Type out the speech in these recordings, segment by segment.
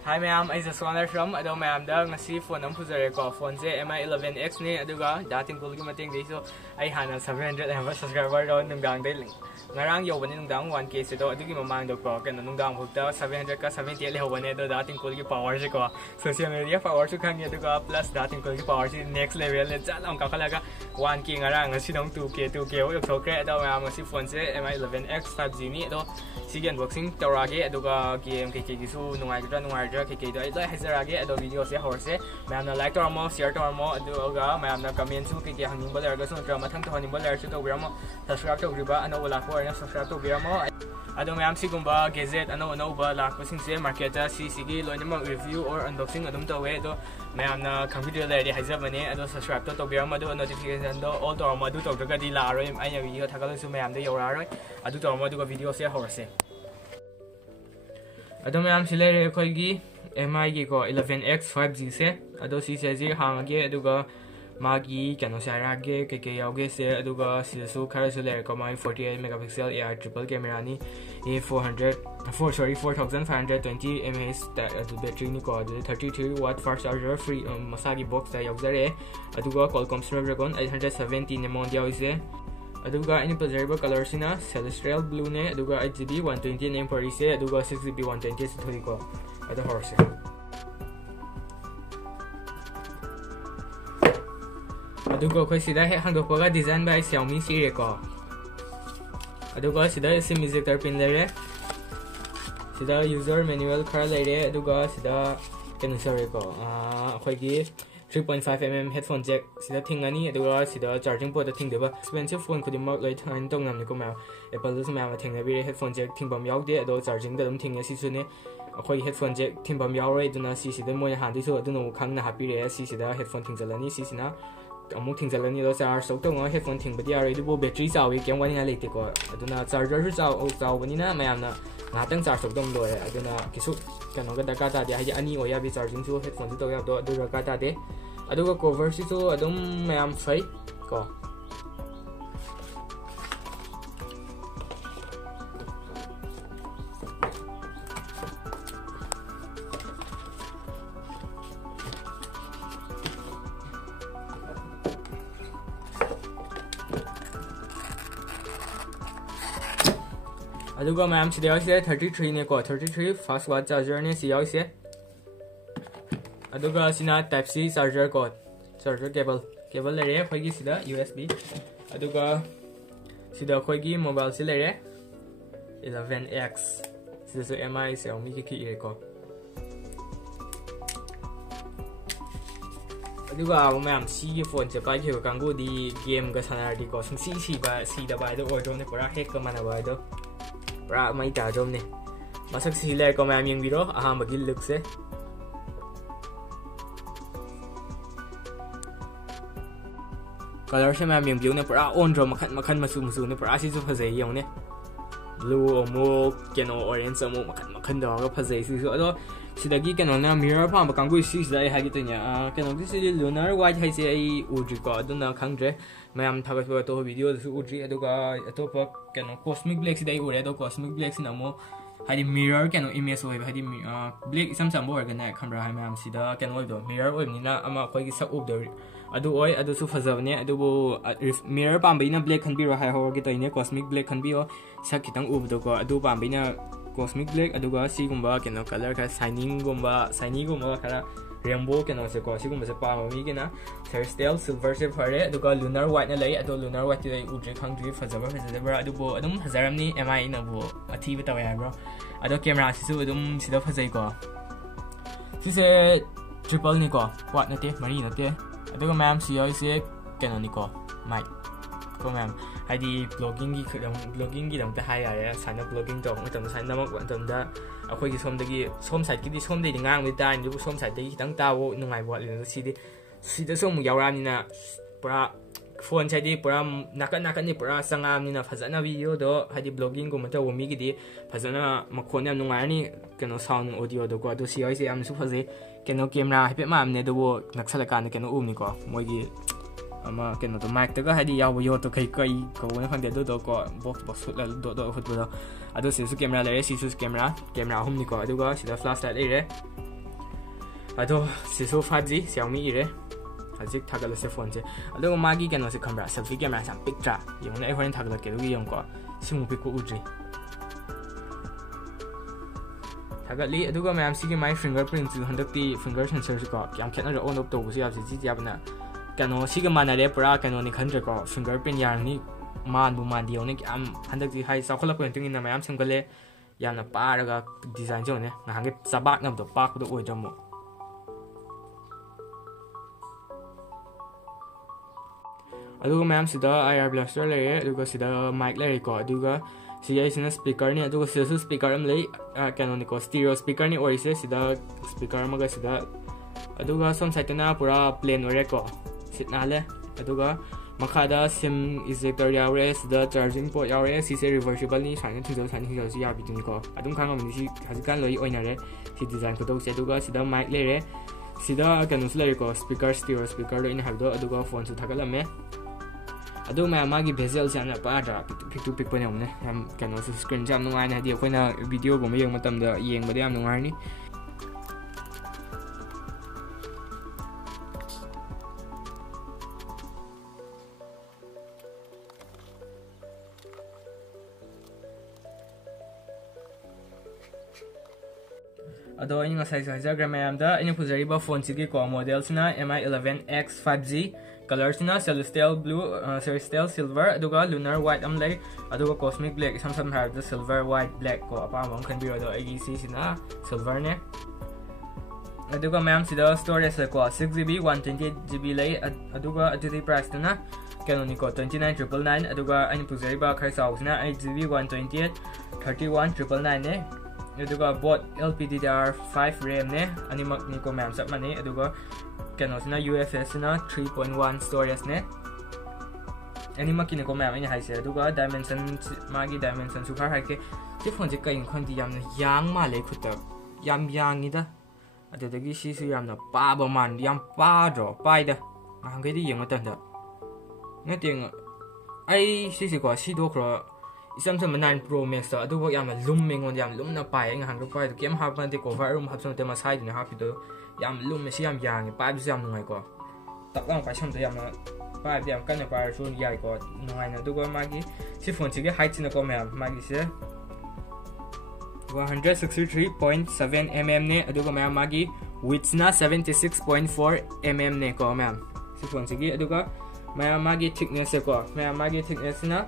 Hi ma'am, I just wanna from ado ma'am da ngasi phone am phuzare ko phone se MI 11X ni aduga dating kul gi mating dei so ai hana 700 have subscriber do nungdang dei ngarang yo bani nungdang 1k se do adugi mamang do ko ken nungdang bukta 700 ka 70 le hobane do dating kul gi power se ko social media power su khang aduga plus dating kul gi power se next level le chalam ka khalaga 1k ngarang ngasi dong 2k o thokre ado ma'am ngasi phone se MI 11X 5G ni do sige unboxing tawrage aduga game kk gi su nungai ga kk do ai hazarage ado video se horse ma'am na like tawmo share tawmo aduga ma'am na comment su kk hanging balar ga su tra mathang to haning balar su to biramo subscribe to riba ano wala ko na subscribe to biramo ado ma'am sigumba gadget ano ba la ko sing se market ta sigi loinama review or unboxing adum to we do ma'am na khang video le hazabane ado subscribe to biramo do notification do all tawmo adu to ga di la roi ai ya video thakal su ma'am de yora roi adu tawmo adu video se horse ado ma'am sile ko gi MI gi ko 11X 5G se ado si se ji hangage aduga magi kano sarage kk yauge se aduga sisu khara su le ko mai 48 megapixel AR triple camera ni a 4520 mAh adu battery ni ko adu 33 watt fast charger free masagi box ta yaujare aduga Qualcomm Snapdragon 870 nemon yause aduga ini pleasurable color sina celestial blue ne aduga 8GB 120 name per se aduga 6GB 120 se thoi ko ado horse aduga khoi sida he hang dopaga design by Xiaomi series ko aduga sida sim ejector pin lere sida user manual khara lere aduga sida ken sare ko khoi gi 3.5mm headphone jack sida thingani aduga sida charging port thing deba expensive phone khudi mak lai thain tong namni ko ma apple du ma thing na bi headphone jack thingbam yaude ado charging da dum thing si su ne akhoi headphone jack thingbam yaurei duna si sida moi han du so aduna khang na happy re si sida headphone thingjalani si sina amuk thingjalani do charge so tong headphone thingbadi are du battery chawi kem wani na lekte ko aduna charger su chaw bani na mayam na ngatang charge so tong do aduna kisu kano ga daka ta de haji ani oya bi charging su headphone du to ya do adu ga ta de aduga cover si su adum mayam fai ko aduga ma'am si deu se 33 ne ko 33 fast watt charger ne si yau se aduga sina type C charger ko charger cable lere khoi gi sida USB aduga sida khoi gi mobile si lere 11X sida so MI Xiaomi ki ire ko aduga ma'am si phone se pai ke kangu di game ga sanar di ko si da bai do order ne pura hack ka mana bai do pra mai ta jom ne masak si le ko ma'am yeng biro aha magil look se color se ma'am yeng biu ne pra on ro makhan masu ne pra si su phazai yong ne blue omo keno orange omo makhan da ga phazai si su ado sidagi keno na mirror pa ba kangu si dai ha gi tanya keno si lunar white hai se ai udri ko aduna khangre ma'am thagas ba to video su udri aduga atopa keno cosmic black si dai ure do cosmic black sin amo hadi mirror keno image oi hadi black isam sambo organize camera hai ma'am sida keno oi do mirror oi ni na ama khoi gi sak up do adu oi adu su phajabne adu bo mirror pambai na black khan biro hai ho gi toine cosmic black khan bio sak kitang up do ko adu pambai na cosmic black aduga si gumba keno color ka shiny gumba kara rainbow keno se ko si gumba se pa mi kena celestial silver se phare aduga lunar white na lai adu lunar white dai udre khangri phajaba adu bo adum hazaram ni MI na bo athi ba tawai bro adu camera si su adum sida phajai ko si se triple ni ko what na te mari na te aduga ma'am si oi se keno ni ko mic ko ma'am hadi blogging gi dam ta hai ya sana blogging to matam sana mak matam da akhoi gi som dagi som side gi di som dei ngang mi ta ni bu som side dei kitang ta wo nungai bo le si de som yawram ni na pura phone chai di pura nakan ni pura sangam ni na phajana video do hadi blogging ko mata wo mi gi di phajana makhon yam nungai ni keno sound audio do ko do si oi se am su phaje keno camera hepe ma am ne do wo naksala kan keno ni ko moi gi ama keno to mic taga hadi yaw yo to kai ko na khang de do ko box hut la do hut bo ado se su camera le si su camera hum ni ko aduga sida flashlight le Ado sisu 5G Xiaomi ire hajik thagala se phone je ado magi keno se khambra selfie camera sam picture yung na horen thagala ke du yung ko simu pic ko udri thagali ado ga mayam sigi my fingerprint ju handakti finger sensor ko kyam khena on up to bu ya ji ji bana keno siga mana le pura keno ni khandre ko fingerprint yang ni man bu man dio ne kyam handakti hai sakhala ko tingin na mayam samgale yana paraga design jo ne ngahang sabak ngam to pak do oi jamo aduga mayam sida IR blaster le aduga sida mic le ko aduga siya isina speaker ni aduga sisu speaker am le canon ko stereo speaker ni oi se sida speaker maga sida aduga som site na pura plain ore ko sitna le aduga makhada sim ejector yaure sida charging port yaure si se reversible ni sain thujal si ya bitin ko adum khang am ni si hajikan loi oina re si design ko do se aduga sida mic le re sida canon le ko speaker stereo speaker lo in habdo aduga phone su thagala ado magi bezel sana pada pic pic pone amne am kano screen jam nungai na di akoina video gum yeng matam da yeng bada am nungai ni ado ini ngasai saja gram da ini puzari ba phone sigi ko models na Mi 11X 5G colors na celestial blue celestial silver aduga lunar white amlay aduga cosmic black sam have the silver white black ko apa mong kan biro do igi sina silver ne aduga ma'am sida storage ko 6GB 128GB lay aduga adudi price na canon ko 29999 aduga ani puzari ba khai saw sina 8GB 128 31999 ne aduga bot LPDDR5 RAM ne ani mak ni ko ma'am sap mani aduga canon na UFS na 3.1 storage ne ani makine ko ma'am ini haise aduga dimension magi dimension super high ke ti phone je kai khon di yamna yang ma le khuta yam yang ni da adudagi si su yamna pa ba man yam pa ro pai da ang ge di yeng ta da ne ting ai si ko si do kro Samsung 9 Pro Max da aduga yamna lumming on yam lumna pai ang hang do pai kem ha ban de cover room hapson te ma side ne ha do yam lum si yam yang pa bi yam ngai ko tak lang pa cham de yam pa bi yam kan ne pa so yai ko ngai na du ko magi si phone chi ge height ne ko magi se 163.7 mm ne adu ko magi width na 76.4 mm ne ko si phone chi ge adu ko magi thickness ko magi thickness na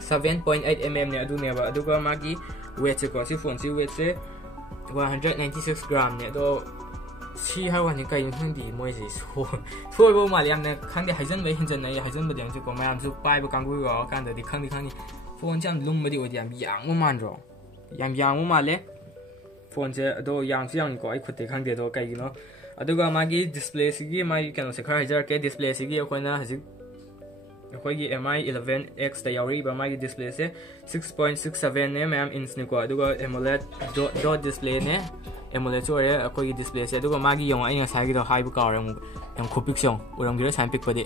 7.8 mm ne adu ne ba adu ko magi weight ko si phone chi weight se 196 gram ne do si ha wani kai thang di moi ji so bo ma liam ne khang de haizen wei hinzen na haizen ba deng ko mayam su pai ba kang gu go kan de khang ni phone jam lum ma di o diam yang mo man ro yang mo ma le phone je do yang ko ai khut de khang de do kai gi no aduga magi display sigi mai kano se khar hajar ke display sigi ko na haji ko gi Mi 11X da yauri ba magi display se 6.67 mm inch ne ko aduga AMOLED DotDisplay ne AMOLED chore akoi display se aduga magi yong ai ngasai gi do hai bu ka ram yang khupik song uram gi san pik pa de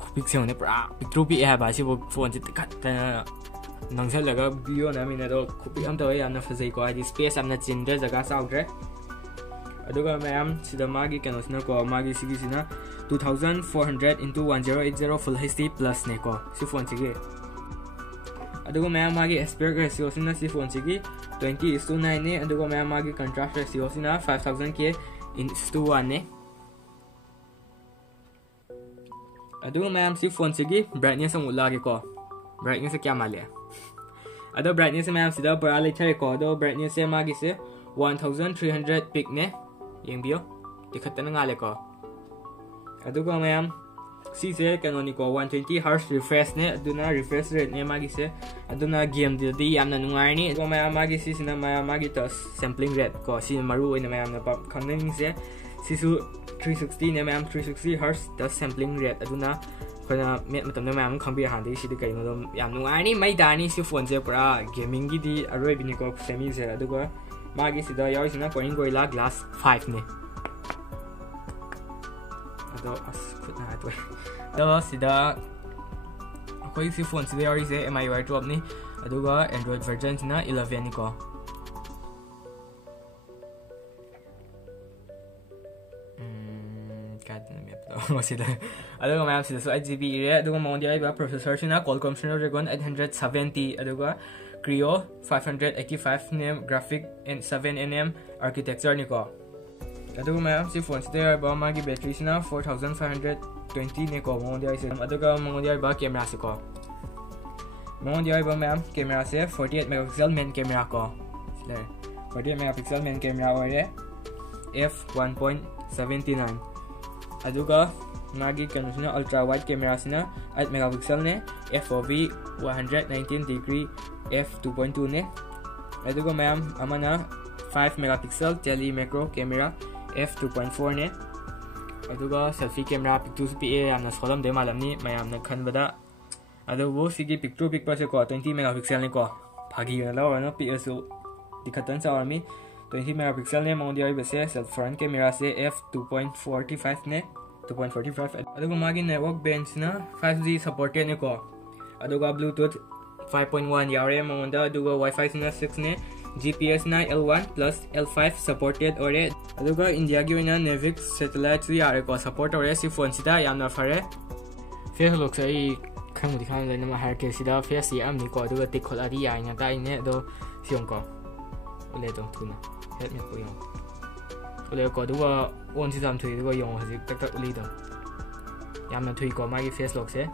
khupik song ne pra picture pi ha ba si bo phone chit kat ta nang sel laga video na mi na do khupik am to ya na phasai ko ai space am na chin de jaga sau dre aduga ma'am sida magi kano sina ko magi sigi sina 2400 into 1080 full HD plus ne ko si phone chigi aduga ma'am magi aspect ratio sina si phone chigi 20:9 ne aduga ma'am magi contrast ratio sina 5000k in:1 ne aduga ma'am si phone chigi brightness ang ula ko brightness kya male ado brightness ma'am sida para le chare ko do brightness se magi se 1300 pic ne yeng bio dikhat na nga le ko aduga ma'am si se canonico 120 Hz refresh ne aduna refresh rate ne magi se aduna game di yamna nungai ni ko magi si sina magi to sampling rate ko si maru ina ma'am na pap khangning se si su 360 ne ma'am 360 Hz to sampling rate aduna kona met matam na ma'am khangbi han di si de kai no yam nungai ni mai da ni si phone je pura gaming gi di aroi bini ko semi se aduga magi sida yawi sina coin goila glass 5 ne ado as khutna atwe do sida koi si phone sida yawi se mi drop ni aduga android version sina 11 ni ko aduga mayam sida 8GB re aduga mondia iba processor sina Qualcomm Snapdragon 870 aduga Kryo 585 nm graphic and 7nm architecture ni ko aduga mayam si phone sida iba magi battery sina 4520 ni ko mondia ise aduga mondia iba camera se ko mondia iba mayam camera se 48 megapixel main camera ko 48 megapixel main camera ore f1.79 aduga magi kanusina ultra wide camera sina 8 megapixel ne FOV 119 degree f2.2 ne aduga mayam amana 5 megapixel tele macro camera f2.4 ne aduga selfie camera picture pa amna solam de malam ni mayam na khanbada adugo sigi picture pa se ko 20 megapixel ne ko phagi na law na psu dikhatan sawami 20 megapixel ne mondia ibase self front camera se f2.45 ne 2.45 aduga magi network bench na 5G supported ne ko aduga bluetooth 5.1 yare monda aduga wifi sina 6 ne GPS na L1 plus L5 supported ore aduga India gi na Navix satellite su yare ko support ore si phone sida yamna fare face look sai khang di khan lena ma har ke sida face am ni ko aduga tik khol ari ya ina ta ine do siong ko ole do tuna head me ko yong ole ko aduga on si sam thui aduga yong haji tak tak uli do yamna thui ko magi face look se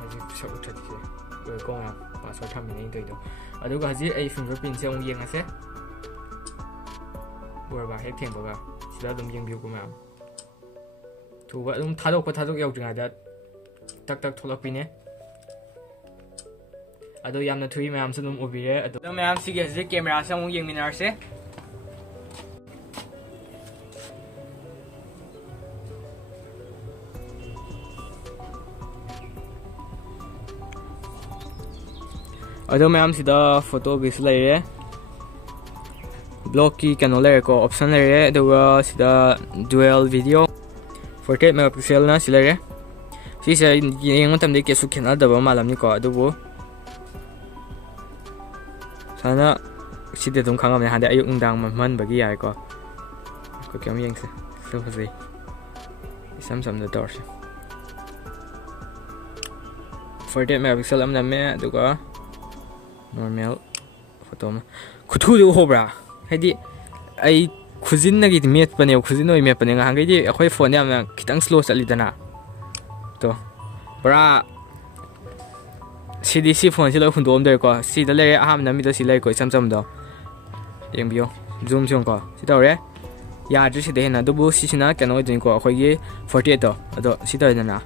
haji shop uthati se ko ya password tham ni doi do aduga haji ai fingerprint se ong yeng ase ur ba hek theng ba sida dum yeng biu ko ma thu ba dum thadok yaw janga da tak tak tholak pine ado yamna thui mayam se dum ubire ado mayam sige je camera se ong yeng minar se ado mayam sida photo bis laire block ki kano laire ko option laire aduga sida dual video 48 megapixel na silare si se yeng tam de ke su khena da ba malam ni ko adubu sana side dum khangam ne hande ayuk ungdang man bagi yai ko kyam yeng se so phase sam da dor 48 megapixel am na me aduga normal photo ma khuthu de hobra haidi ai khujin na gi met pane khujin oi me pane nga hangai di akhoi phone yam na kitang slow chali dana to bra CDC phone si lo hundom de ko si da le aham na mi do si le ko sam do yeng bio zoom chung ko si do re ya ji si de na do bu si sina kan oi din ko akhoi gi 48 to ado si do na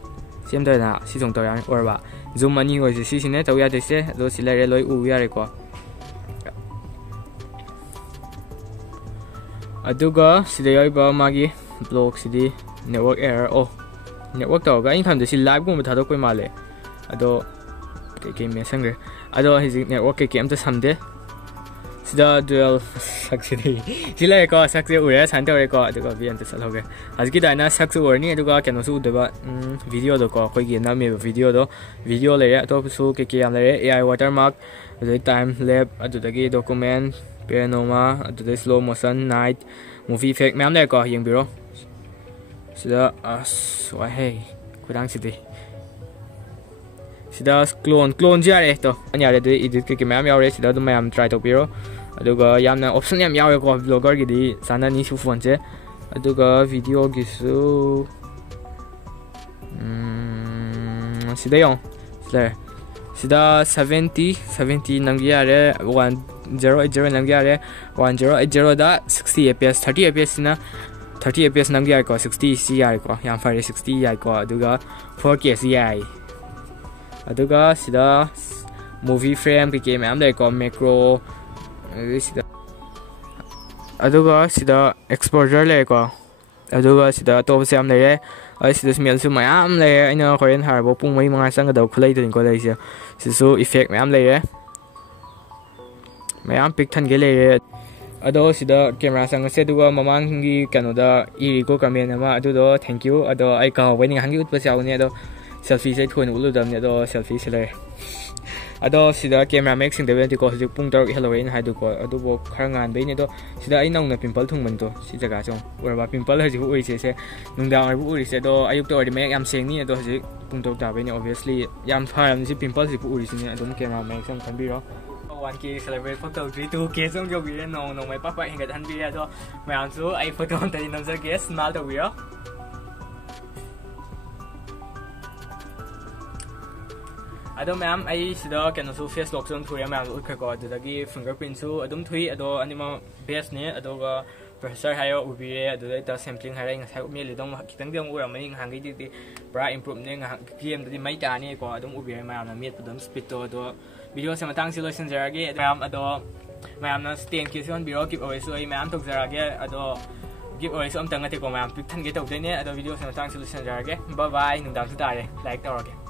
sim do na si chung to yang or ba zoom mani ko si sine to ya de se do si le re loi u ya re ko aduga sida yai ba magi block sidi network error network to ga in kham de si live gum tha do koi male ado ke messenger ado hizi network ke am ta samde sida dual saksidi sila ko sakse ure san to re ko aduga bi an ta sal hoge azki da na sakse ur ni aduga keno su de ba video do ko koi gi na me video le ya to su ke am le AI watermark the time lapse adu da gi document panorama adu da slow motion night movie effect me am le ko yeng biro sida wa hey kudang sida clone jare to anya re de edit ke me am yaw re sida do me am try to biro aduga yamna option yam yaw ko blogger gi di sana ni su phone che aduga video gi su sida yong sida 70 namgi are 1080 namgi are 1080 da 60 fps 30 fps na 30 fps namgi are ko 60 ci ko yam fare 60 ai ko aduga 4k ci aduga sida movie frame ke me am le ko macro sida aduga sida exposure le ko aduga sida top sam le ai sida smell su mayam le aina korean harbo pung mai mga sang da khulai din ko lai se su effect mayam le mayam pic than ge le ado sida camera sang se duga mamang gi kanoda iri ko comment ma adu do thank you ado ai ka waiting hangi ut pa chaw ne ado selfie se thon ulu dam ne ado selfie se le ado sida camera make sing devel ti ko hojik pung tar hello in haidu ko adu bo khar ngan be ni do sida ai nong na pimple thung man to si jaga chong urba pimple hojik ui se se nungdang ai ui se do ayuk to ri make yam seng ni do hojik pung tar ta be ni obviously yam phar si pimple si ui si ni adum camera make song kan bi ro 1K celebrate photo 2K xong cho video nó mấy bác bạn hiện tại video cho mày làm số ai photo tại nó sẽ guess smile đầu video ado ma'am ai sida kano so face lock zone thui ma'am ut khako dagi fingerprint su adum thui ado anima base ne ado ga processor hayo ubi ado ta sampling harai nga sai me le dong kitang dong ura mani hangi di bra improve ne nga game di mai ta ni ko adum ubi ma'am na met adum speed to ado video sa matang si lotion jarage ma'am ado ma'am na 10K son biro give away so ai ma'am tok jarage ado give away so am tang ate ko ma'am pik than ge tok de ne ado video sa matang si lotion jarage bye bye nung dam su ta re like tawage